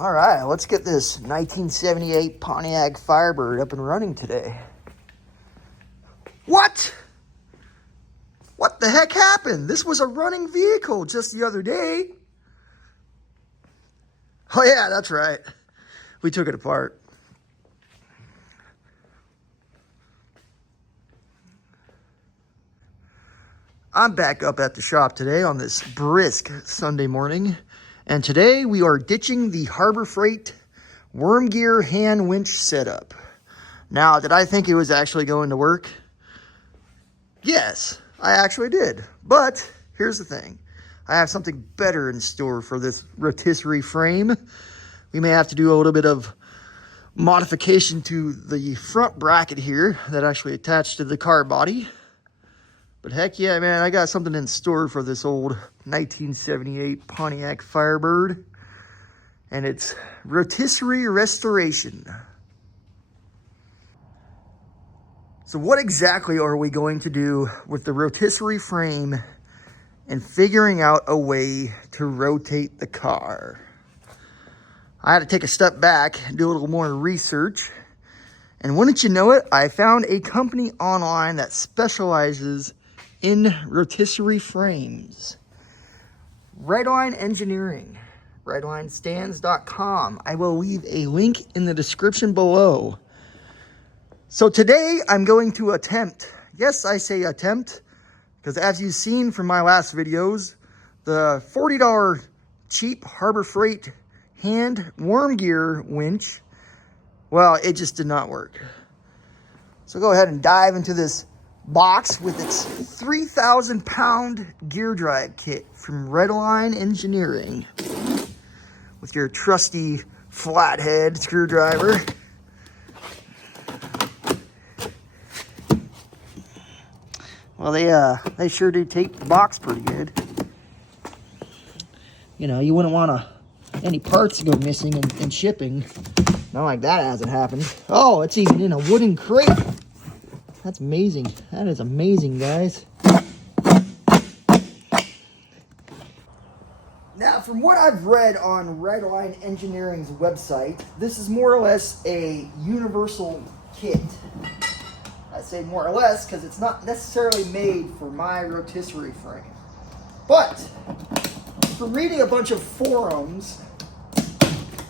All right, let's get this 1978 Pontiac Firebird up and running today. What? What the heck happened? This was a running vehicle just the other day. Oh yeah, that's right. We took it apart. I'm back up at the shop today on this brisk Sunday morning. And today we are ditching the Harbor Freight worm gear hand winch setup. Now, did I think it was actually going to work? Yes, I actually did. But here's the thing. I have something better in store for this rotisserie frame. We may have to do a little bit of modification to the front bracket here that actually attached to the car body. But heck yeah, man, I got something in store for this old 1978 Pontiac Firebird. And it's Rotisserie Restoration. So what exactly are we going to do with the rotisserie frame and figuring out a way to rotate the car? I had to take a step back and do a little more research. And wouldn't you know it, I found a company online that specializes in rotisserie frames. Redline Engineering, redlinestands.com. I will leave a link in the description below. So today I'm going to attempt, yes, I say attempt, because as you've seen from my last videos, the $40 cheap Harbor Freight hand worm gear winch, well, it just did not work. So go ahead and dive into this box with its 3,000 pound gear drive kit from Redline Engineering with your trusty flathead screwdriver. Well, they sure do take the box pretty good. You know, you wouldn't want any parts to go missing in shipping. Not like that hasn't happened. Oh, it's even in a wooden crate. That's amazing. That is amazing, guys. Now, from what I've read on Redline Engineering's website, this is more or less a universal kit. I say more or less because it's not necessarily made for my rotisserie frame. But, from reading a bunch of forums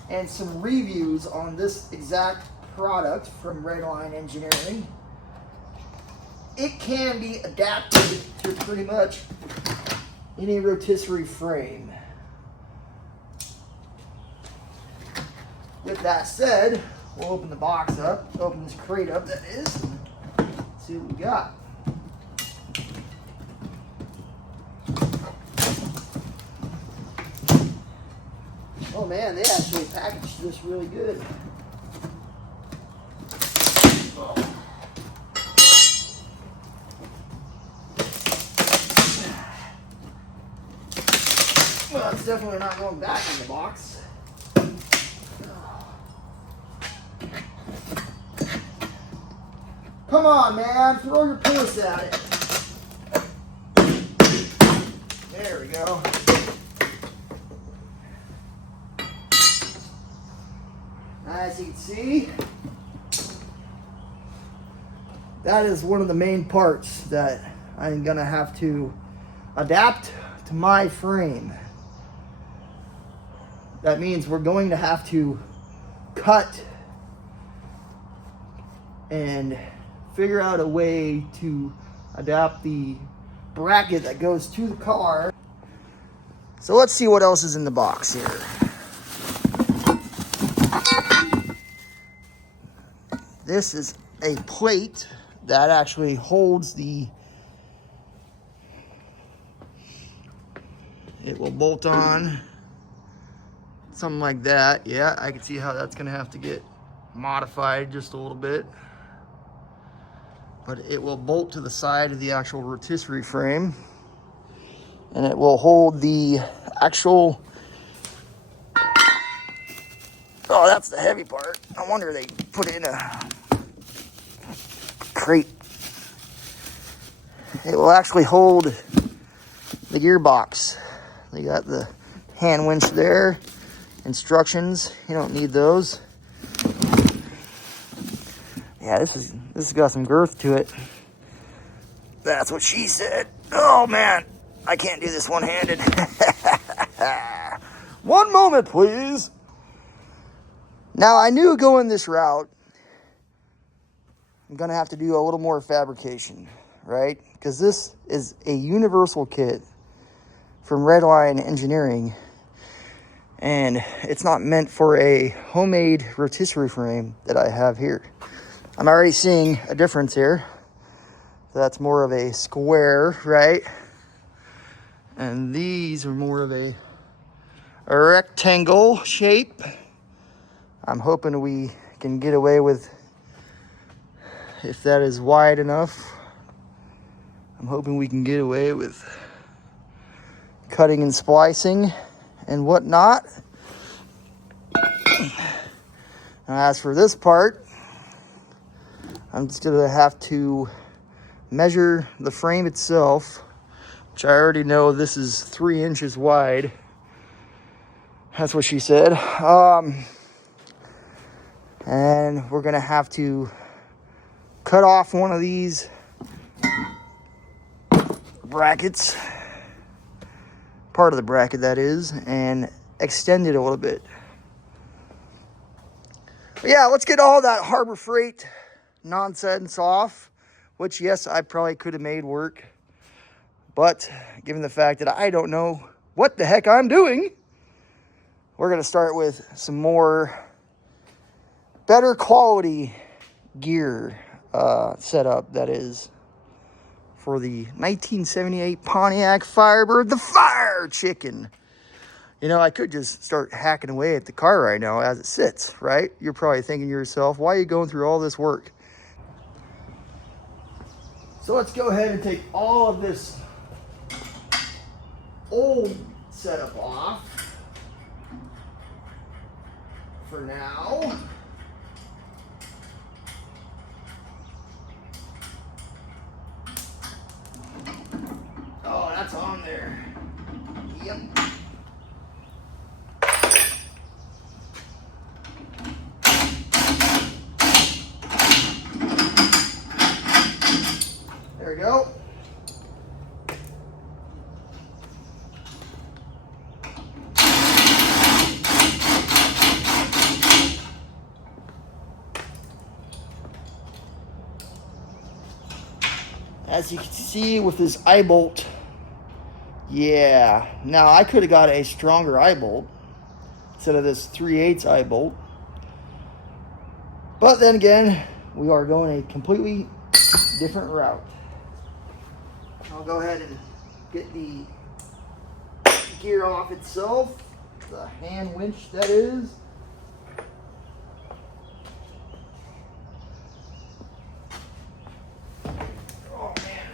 and some reviews on this exact product from Redline Engineering, it can be adapted to pretty much any rotisserie frame. With that said, we'll open the box up, open this crate up, that is, and see what we got. Oh man, they actually packaged this really good. Well, it's definitely not going back in the box. Come on, man, throw your puss at it. There we go. As you can see, that is one of the main parts that I'm gonna have to adapt to my frame. That means we're going to have to cut and figure out a way to adapt the bracket that goes to the car. So let's see what else is in the box here. This is a plate that actually holds the, it will bolt on. Something like that. Yeah, I can see how that's gonna have to get modified just a little bit. But it will bolt to the side of the actual rotisserie frame. And it will hold the actual, oh, that's the heavy part. I wonder they put it in a crate. It will actually hold the gearbox. They got the hand winch there. instructions. You don't need those. Yeah, this has got some girth to it. That's what she said. Oh man, I can't do this one-handed. One moment, please. Now, I knew going this route, I'm gonna have to do a little more fabrication, right? Because this is a universal kit from Redline Engineering, and it's not meant for a homemade rotisserie frame that I have here. I'm already seeing a difference here. That's more of a square, right? And these are more of a rectangle shape. I'm hoping we can get away with, if that is wide enough, I'm hoping we can get away with cutting and splicing and whatnot. Now, as for this part, I'm just gonna have to measure the frame itself, which I already know this is 3 inches wide. That's what she said. And we're gonna have to cut off one of these brackets, part of the bracket that is, and extend it a little bit. But yeah, let's get all that Harbor Freight nonsense off, which yes, I probably could have made work, but given the fact that I don't know what the heck I'm doing, we're gonna start with some more better quality gear setup, that is, for the 1978 Pontiac Firebird, the Fire Chicken. You know, I could just start hacking away at the car right now as it sits, right? You're probably thinking to yourself, why are you going through all this work? So let's go ahead and take all of this old setup off for now. Oh, that's on there. Yep. There we go. As you can see with this eye bolt, yeah. Now I could have got a stronger eye bolt instead of this 3/8 eye bolt. But then again, we are going a completely different route. I'll go ahead and get the gear off itself, the hand winch that is. Oh man.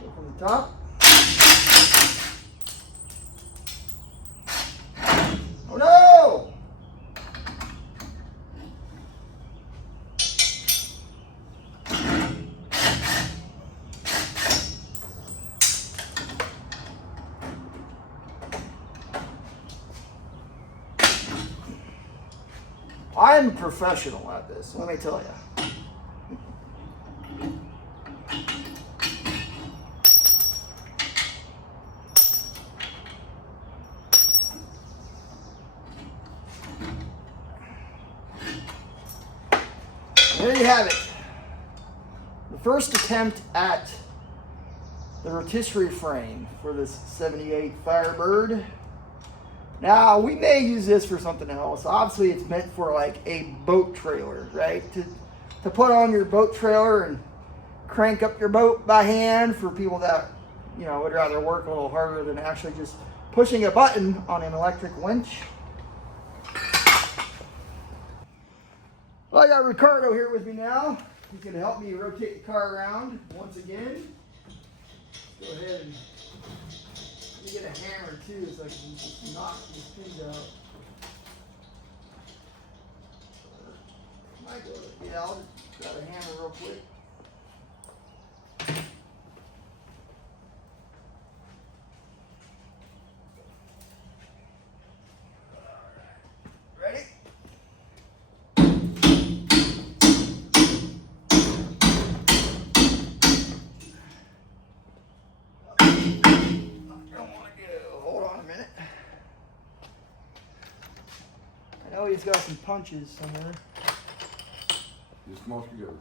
Go from the top. Oh no! I'm a professional at this, let me tell you. There you have it. The first attempt at the rotisserie frame for this 78 Firebird. Now, we may use this for something else. Obviously, it's meant for like a boat trailer, right? To put on your boat trailer and crank up your boat by hand for people that, you know, would rather work a little harder than actually just pushing a button on an electric winch. Well, I got Ricardo here with me now. He's going to help me rotate the car around once again. Go ahead and let me get a hammer too so I can just knock these pins out. Yeah, I'll just grab a hammer real quick. Ready? I don't want to go. Hold on a minute. I know he's got some punches somewhere. Just small screwdriver.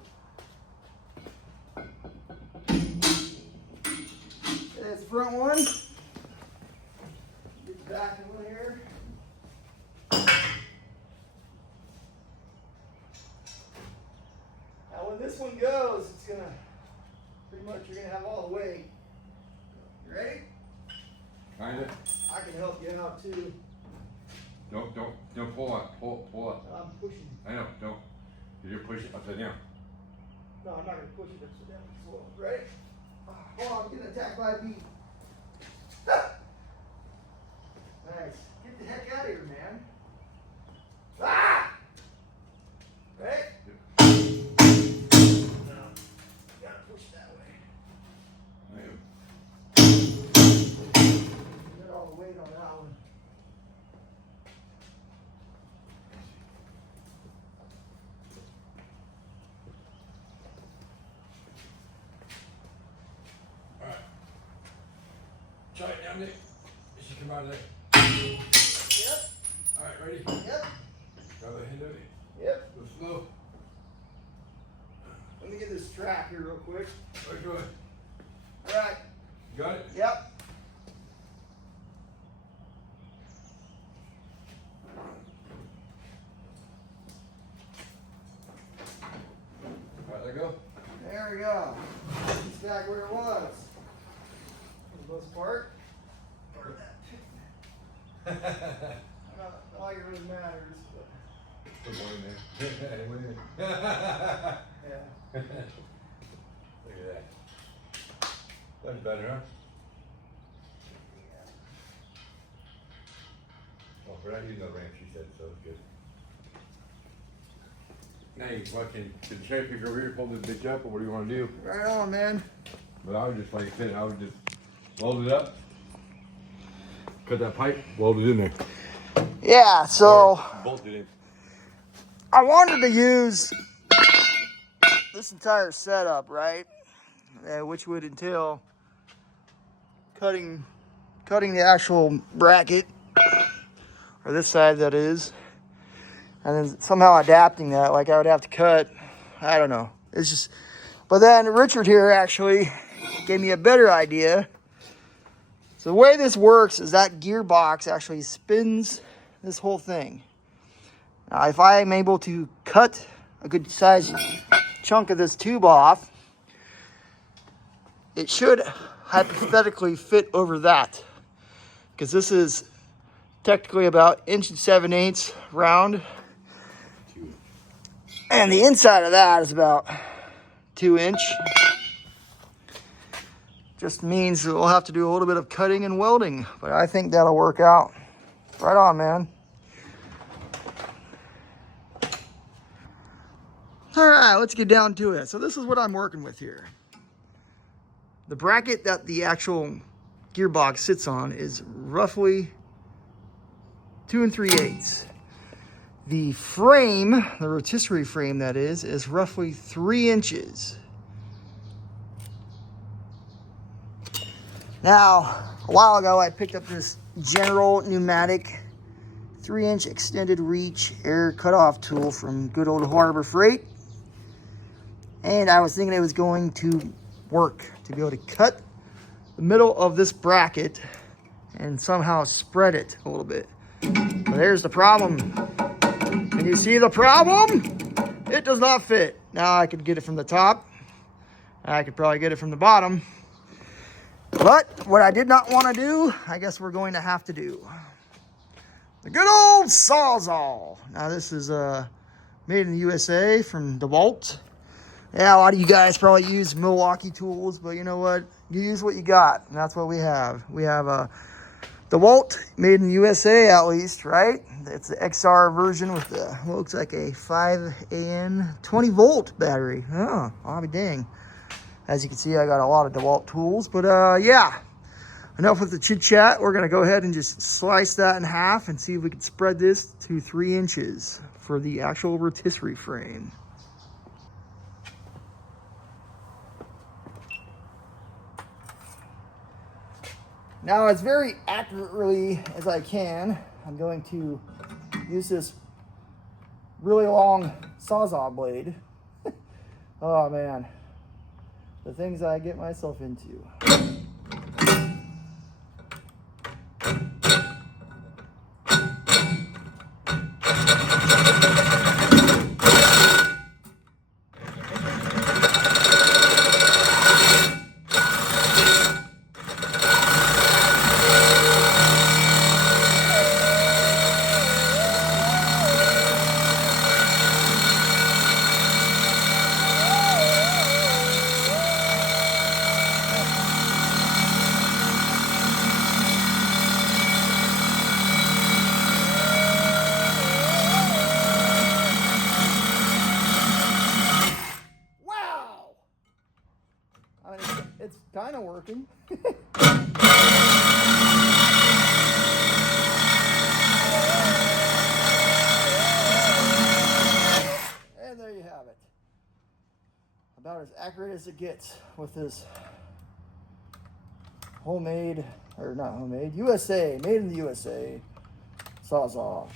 There's the front one. Get the back one here. Now when this one goes, it's gonna, pretty much you're gonna have all the weight. You ready? Kinda. I can help you out too. Don't pull up. Pull up. I'm pushing. I know, don't. You're pushing upside down. No, I'm not gonna push it upside down. Slow. Ready? Hold on, I'm getting attacked by a bee. Nice. Get the heck out of here, man. Ah! Ready? No. You gotta push that way. I am. Get all the weight on that one. Alright. Try it down there. It should come out of there. Yep. Alright, ready? Yep. Grab the hand of it. Yep. Go slow. Let me get this strap here real quick. Alright, go ahead. Alright. You got it? Yep. Alright, let go. There we go. It's back where it was. For the most part. Or that. Not all you really matters, but Put one in there. One in there. yeah. Look at that. That's better, huh? Well, we're not using the ramp, she said, so it's good. Now you fucking, can the cherry picker over here pull this bitch up, or what do you want to do? Right on, man. But I would just, like I said, I would just load it up, cut that pipe, weld it in there. Yeah, so Or bolt it in. I wanted to use this entire setup, right? Which would entail cutting the actual bracket, or this side that is, and then somehow adapting that. Like I would have to cut, I don't know. It's just, but then Richard here actually gave me a better idea. So the way this works is that gearbox actually spins this whole thing. Now, if I am able to cut a good size chunk of this tube off, it should hypothetically fit over that, because this is technically about 1.7" round, and the inside of that is about 2 inch. Just means that we'll have to do a little bit of cutting and welding, but I think that'll work out. Right on, man. All right, let's get down to it. So this is what I'm working with here. The bracket that the actual gearbox sits on is roughly 2 3/8. The frame, the rotisserie frame that is roughly 3 inches. Now, a while ago, I picked up this General Pneumatic 3-inch extended reach air cutoff tool from good old Harbor Freight. And I was thinking it was going to work to be able to cut the middle of this bracket and somehow spread it a little bit. But there's the problem. Can you see the problem? It does not fit. Now I could get it from the top. I could probably get it from the bottom. But what I did not want to do, I guess we're going to have to do. The good old Sawzall. Now this is made in the USA from DeWalt. Yeah, a lot of you guys probably use Milwaukee tools, but you know what? You use what you got, and that's what we have. We have a DeWalt, made in the USA at least, right? It's the XR version with the, looks like a 5AN 20 volt battery. Oh, I'll be dang. As you can see, I got a lot of DeWalt tools, but yeah, enough with the chit chat. We're gonna go ahead and just slice that in half and see if we can spread this to 3 inches for the actual rotisserie frame. Now, as very accurately as I can, I'm going to use this really long Sawzall blade. Oh man, the things I get myself into. It's kind of working. And there you have it. About as accurate as it gets with this homemade, or not homemade, USA, made in the USA Sawzall.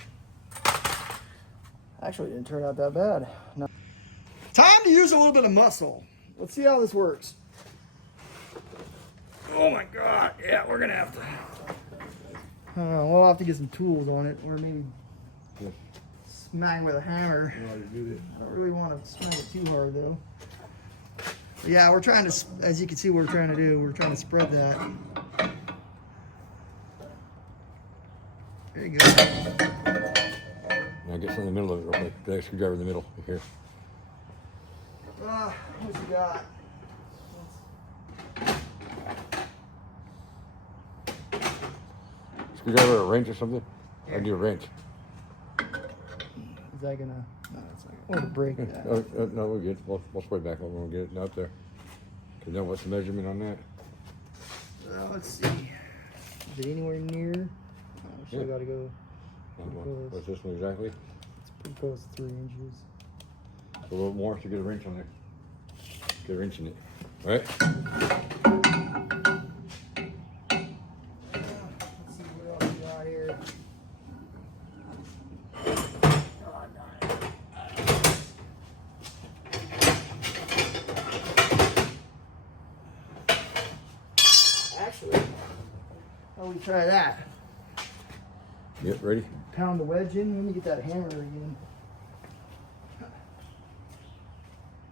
Actually, it didn't turn out that bad. No. Time to use a little bit of muscle. Let's see how this works. Oh my God, yeah, we're gonna have to. We'll have to get some tools on it, or maybe smack with a hammer. I don't really want to smack it too hard though. But yeah, we're trying to, as you can see, what we're trying to do. We're trying to spread that. There you go. Now get some in the middle of it real quick. The screwdriver in the middle, here. What you got? Screwdriver or a wrench or something? Yeah. I do a wrench. Is that gonna? No, it's not gonna break that. No, we're good. We'll spray back when we'll get it out there. Okay, now what's the measurement on that? Let's see. Is it anywhere near? Still yeah. Gotta go. What's this one exactly? It's pretty close to 3 inches. A little more to get a wrench on there. Get a wrench in it. All right? Let's see what else we got here. Actually, how we try that? Yep, ready? Pound the wedge in. Let me get that hammer again.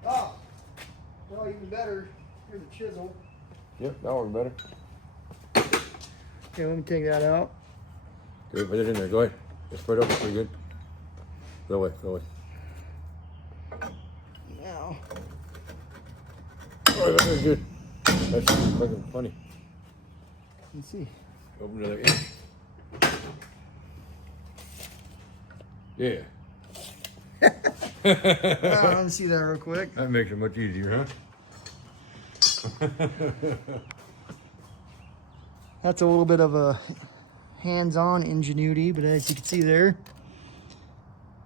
Oh, well, even better. Here's a chisel. Yep, that works better. Okay, let me take that out. Good, put it in there. Go ahead. Just spread over pretty good. Go away, go away. Now. Oh, that's good. That's fucking funny. Let's see. Open another inch. Yeah. Let me see that real quick. That makes it much easier, huh? That's a little bit of a hands-on ingenuity, but as you can see there,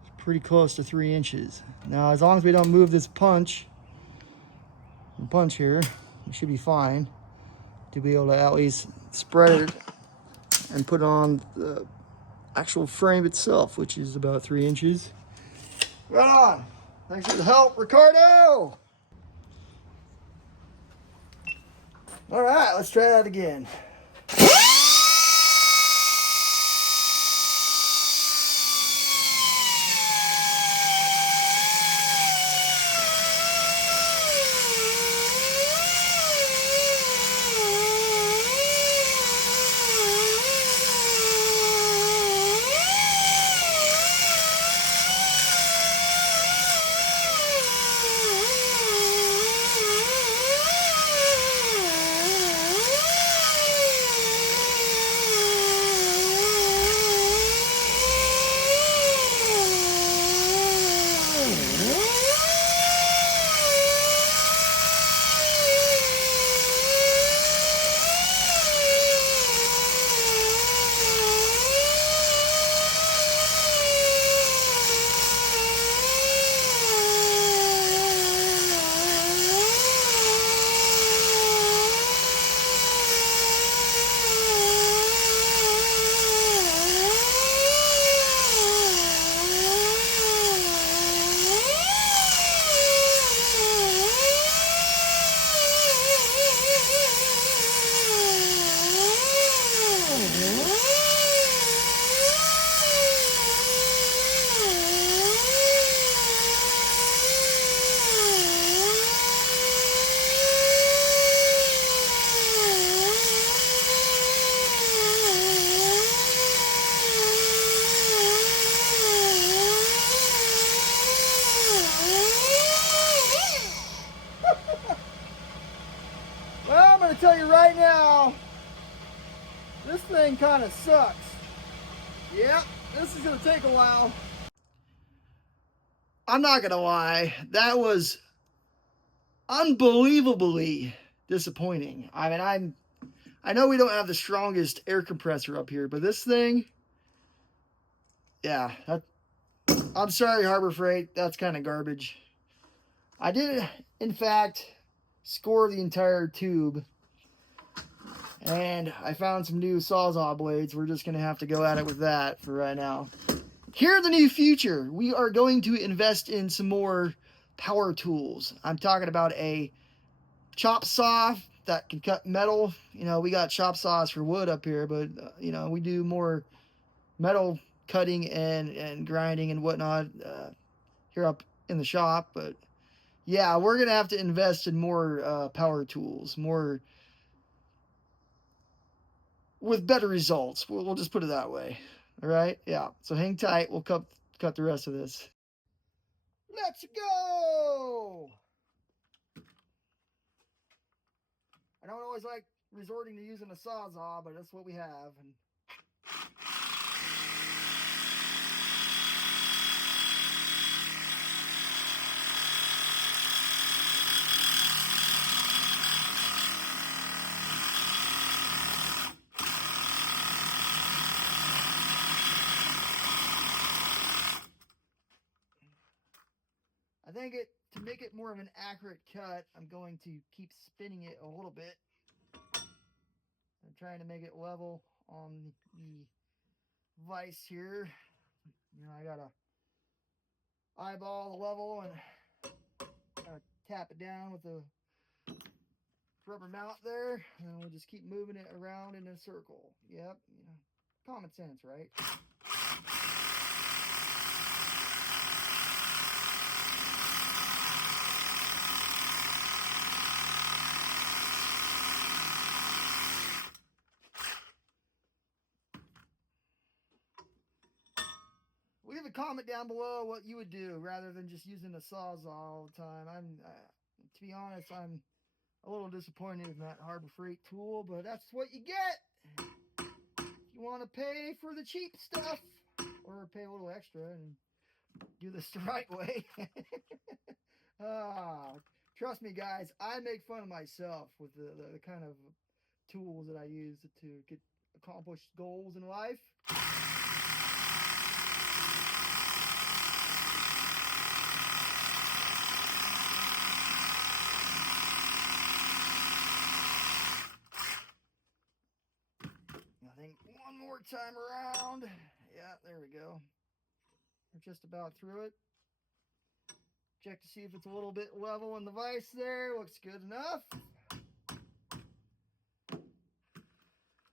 it's pretty close to 3 inches. Now, as long as we don't move this punch here, we should be fine to be able to at least spread it and put on the actual frame itself, which is about 3 inches. Right on. Thanks for the help, Ricardo. All right, let's try that again. going to tell you right now, this thing kind of sucks. Yep, this is going to take a while. I'm not going to lie, that was unbelievably disappointing. I mean, I know we don't have the strongest air compressor up here, but this thing, yeah, I'm sorry, Harbor Freight, that's kind of garbage. I did, in fact, score the entire tube, and I found some new Sawzall blades. We're just going to have to go at it with that for right now. Here in the new future, we are going to invest in some more power tools. I'm talking about a chop saw that can cut metal. You know, we got chop saws for wood up here, but, you know, we do more metal cutting and grinding and whatnot here up in the shop. But, yeah, we're going to have to invest in more power tools, more with better results. We'll just put it that way. All right? Yeah. So hang tight. We'll cut the rest of this. Let's go! I don't always like resorting to using a Sawzall, but that's what we have. And I think to make it more of an accurate cut, I'm going to keep spinning it a little bit. I'm trying to make it level on the vise here. You know, I gotta eyeball the level and tap it down with the rubber mount there, and we'll just keep moving it around in a circle. Yep, you know, common sense, right? Leave a comment down below what you would do rather than just using a Sawzall all the time. To be honest, I'm a little disappointed in that Harbor Freight tool, but that's what you get. You want to pay for the cheap stuff, or pay a little extra and do this the right way. Trust me, guys, I make fun of myself with the kind of tools that I use to accomplish goals in life. I think one more time around. Yeah, there we go. We're just about through it. Check to see if it's a little bit level in the vise there. Looks good enough.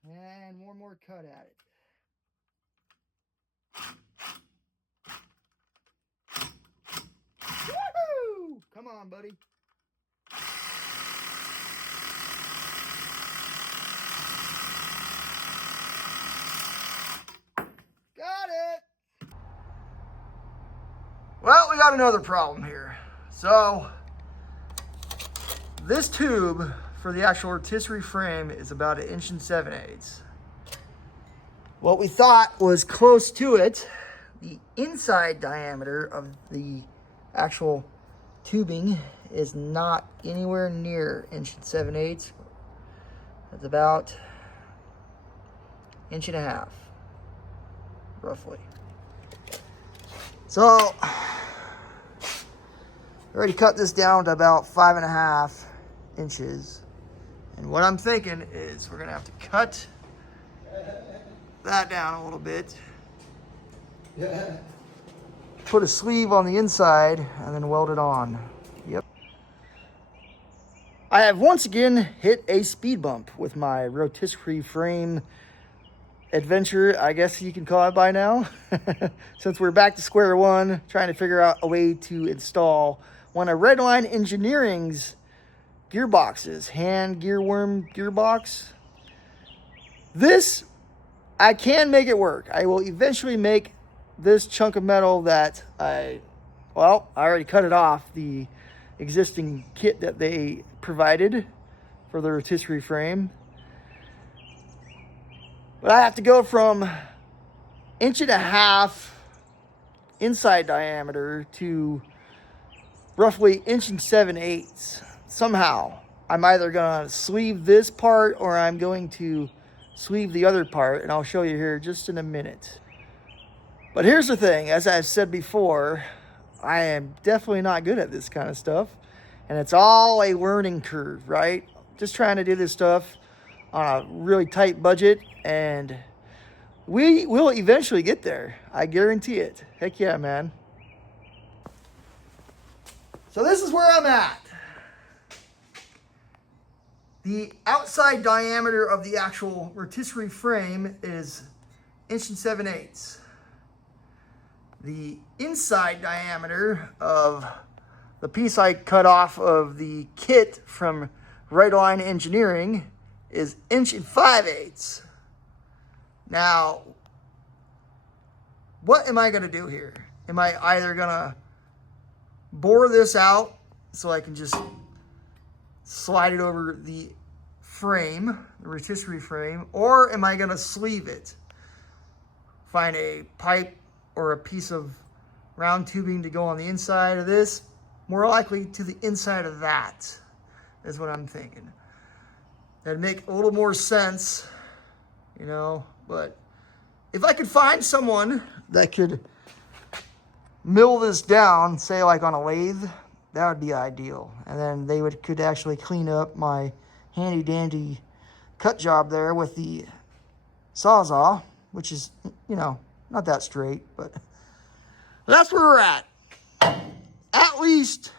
And one more cut at it. Woohoo! Come on, buddy. Got it! Well, we got another problem here. So, this tube for the actual rotisserie frame is about 1 7/8 inches. What we thought was close to it, the inside diameter of the actual tubing is not anywhere near 1 7/8 inches. It's about 1.5 inches, roughly. So, I already cut this down to about 5.5 inches. And what I'm thinking is we're gonna have to cut that down a little bit. Put a sleeve on the inside and then weld it on. Yep. I have once again hit a speed bump with my rotisserie frame adventure, I guess you can call it by now. Since we're back to square one, trying to figure out a way to install one of Redline Engineering's gearboxes, hand gearworm gearbox. This, I can make it work. I will eventually make this chunk of metal that I already cut it off the existing kit that they provided for the rotisserie frame. But I have to go from 1.5 inch inside diameter to roughly 1.7 inches. Somehow, I'm either gonna sleeve this part or I'm going to sleeve the other part, and I'll show you here just in a minute. But here's the thing, as I've said before, I am definitely not good at this kind of stuff, and it's all a learning curve, right? Just trying to do this stuff on a really tight budget, and we will eventually get there. I guarantee it. Heck yeah, man. So this is where I'm at. The outside diameter of the actual rotisserie frame is 1.7 inches. The inside diameter of the piece I cut off of the kit from Redline Engineering is 1.5 inches. Now, what am I going to do here? Am I either going to bore this out so I can just slide it over the frame, the rotisserie frame, or am I going to sleeve it? Find a pipe or a piece of round tubing to go on the inside of this, more likely to the inside of that, is what I'm thinking. That'd make a little more sense, you know, but if I could find someone that could mill this down, say like on a lathe, that would be ideal. And then they could actually clean up my handy dandy cut job there with the Sawzall, which is, you know, not that straight, but that's where we're at. At least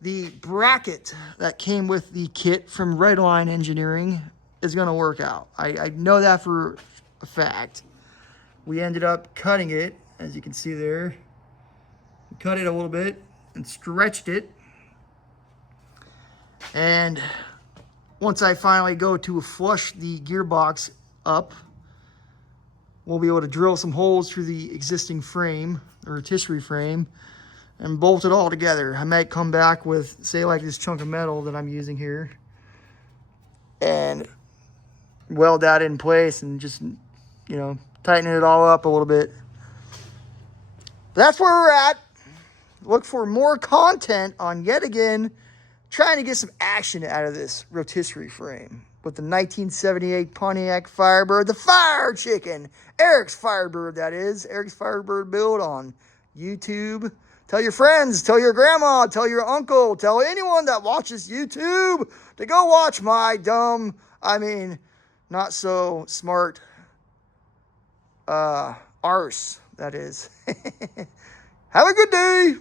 the bracket that came with the kit from Redline Engineering is going to work out. I know that for a fact. We ended up cutting it, as you can see there. Cut it a little bit and stretched it. And once I finally go to flush the gearbox up, we'll be able to drill some holes through the existing frame, the rotisserie frame, and bolt it all together. I might come back with, say, like this chunk of metal that I'm using here, and weld that in place and just, you know, tighten it all up a little bit. But that's where we're at. Look for more content on, yet again, trying to get some action out of this rotisserie frame with the 1978 Pontiac Firebird, the Fire Chicken, Erik's Firebird, that is. Erik's Firebird build on YouTube. Tell your friends, tell your grandma, tell your uncle, tell anyone that watches YouTube to go watch my dumb, not so smart arse, that is. Have a good day.